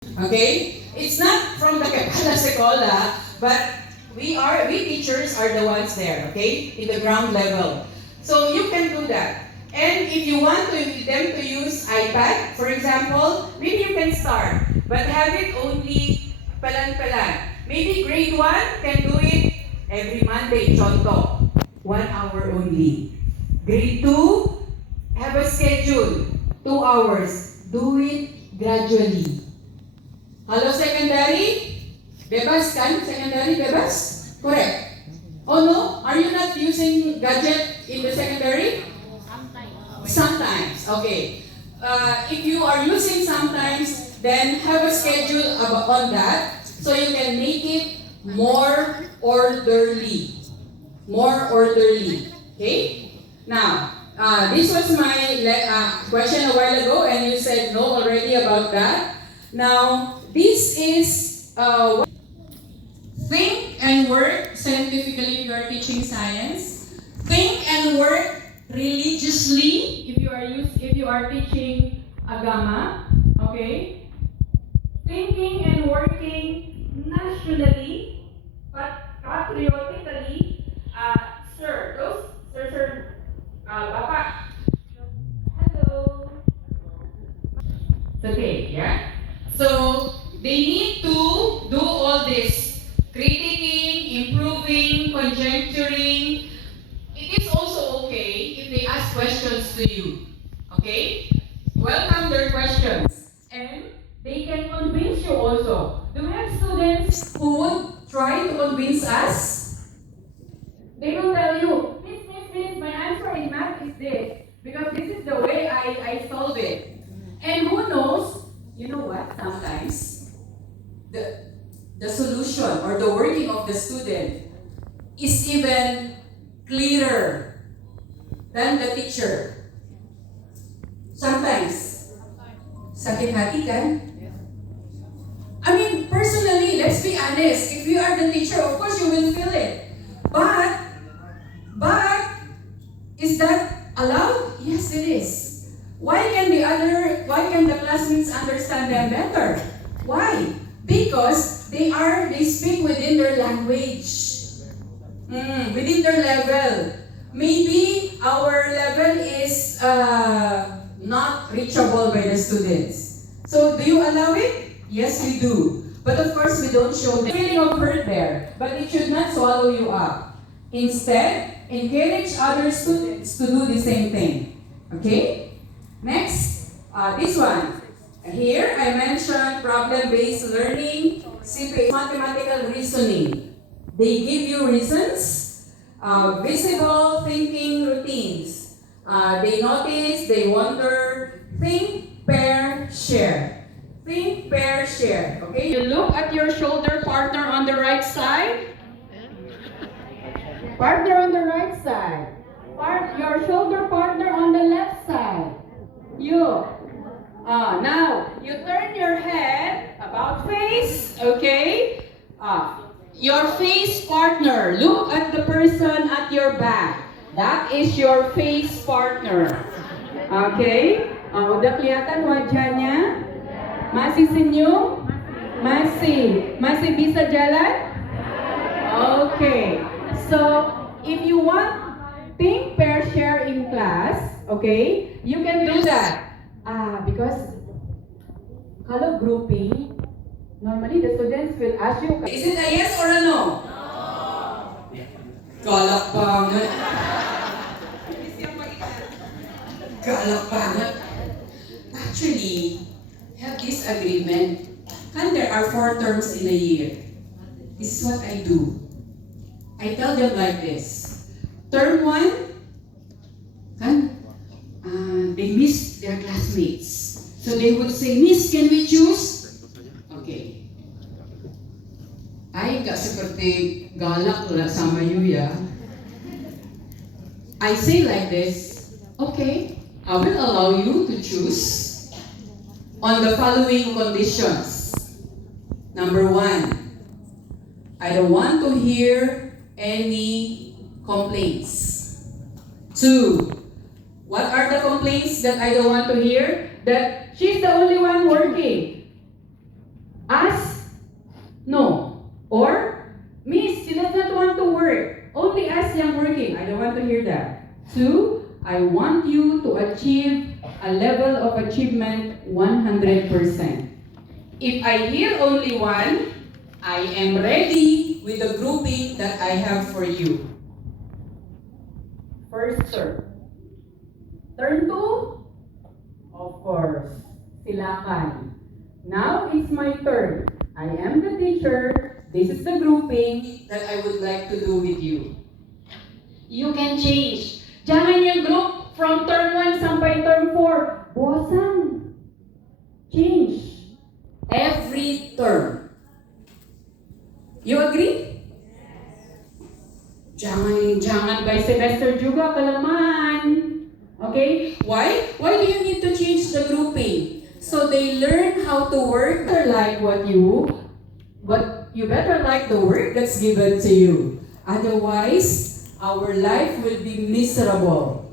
Okay? It's not from the Kepala Sekola, but we teachers are the ones there, okay? In the ground level. So you can do that. And if you want them to use iPad, for example, maybe you can start, but have it only palan-palan. Maybe grade 1 can do it every Monday, chonto. 1 hour only. Grade 2, have a schedule. 2 hours. Do it gradually. Hello, secondary? Bebas kan? Secondary, bebas? Correct. Oh no? Are you not using gadget in the secondary? Sometimes. Okay. If you are using sometimes, then have a schedule on that so you can make it more orderly. More orderly. Okay? Now, this was my question a while ago and you said no already about that. Now, this is think and work scientifically if you are teaching science. Think and work religiously if you are teaching agama. Okay? Thinking and working nationally, but patriotically. Bapa. Hello. It's okay, yeah? So, they need to do all this. Critiquing, improving, conjecturing. It is also okay if they ask questions to you. Okay? Welcome their questions. And they can convince you also. Do we have students who would try to convince us? They will tell you, Miss, my answer in math is this. Because this is the way I solve it. And who knows, you know what, sometimes, the solution or the working of the student is even clearer than the teacher. Sometimes. Sakit hati kan? I mean, personally, let's be honest. If you are the teacher, of course you will feel it. But, is that allowed? Yes, it is. Why can the classmates understand them better? Why? Because they speak within their language. Within their level. Maybe our level is not reachable by the students. So do you allow it? Yes, we do. But of course, we don't show the feeling of hurt there. But it should not swallow you up. Instead, encourage other students to do the same thing. Okay? Next, this one. Here, I mentioned problem-based learning, CPA, mathematical reasoning. They give you reasons, visible thinking routines. They notice, they wonder, think, pair, share. Think, pair, share. Okay? You look at your shoulder partner on the right side. Partner on the right side. Your shoulder partner on the left side. You. Now, you turn your head about face. Okay? Your face partner. Look at the person at your back. That is your face partner. Okay? Udah kelihatan wajahnya? Masih senyum? Masih bisa jalan? Okay. So, if you want think, pair, share in class, okay, you can do that. Because kalau grouping, normally the students will ask you, is it a yes or a no? Galak banget. Galak banget. Actually, have this agreement. And there are 4 terms in a year. This is what I do. I tell them like this. Term 1, they miss their classmates. So they would say, Miss, can we choose? Okay. Ay, nggak seperti galak wala sama you, ya. I say like this, okay, I will allow you to choose on the following conditions. Number 1, I don't want to hear any complaints. 2, what are the complaints that I don't want to hear? That she's the only one working. want to hear that. 2, I want you to achieve a level of achievement 100%. If I hear only 1, I am ready with the grouping that I have for you. First term. Turn 2, of course, silakan. Now it's my turn. I am the teacher. This is the grouping that I would like to do with you. You can change. Jangan yung group from term 1 sampai term 4. Bosan. Change. Every term. You agree? Jangan by semester juga kalaman. Okay? Why? Why do you need to change the grouping? So they learn how to work like what you better like the work that's given to you. Otherwise, our life will be miserable.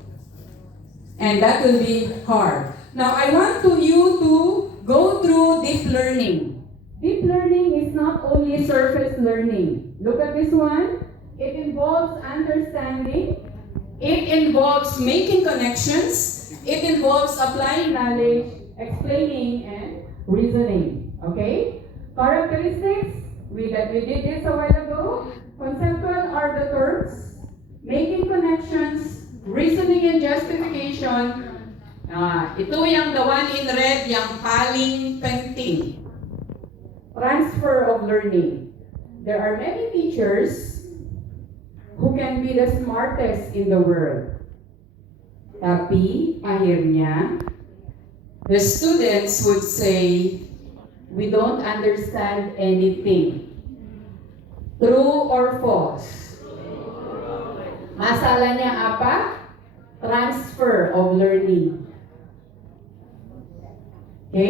And that will be hard. Now, I want you to go through deep learning. Deep learning is not only surface learning. Look at this one. It involves understanding. It involves making connections. It involves applying knowledge, explaining, and reasoning. Okay? Characteristics, we did this a while ago. Conceptual are the terms. Making connections, reasoning and justification. Ito yung the one in red, yung paling painting. Transfer of learning. There are many teachers who can be the smartest in the world. Tapi, akhirnya, the students would say, we don't understand anything. True or false? Masalah niya apa? Transfer of learning.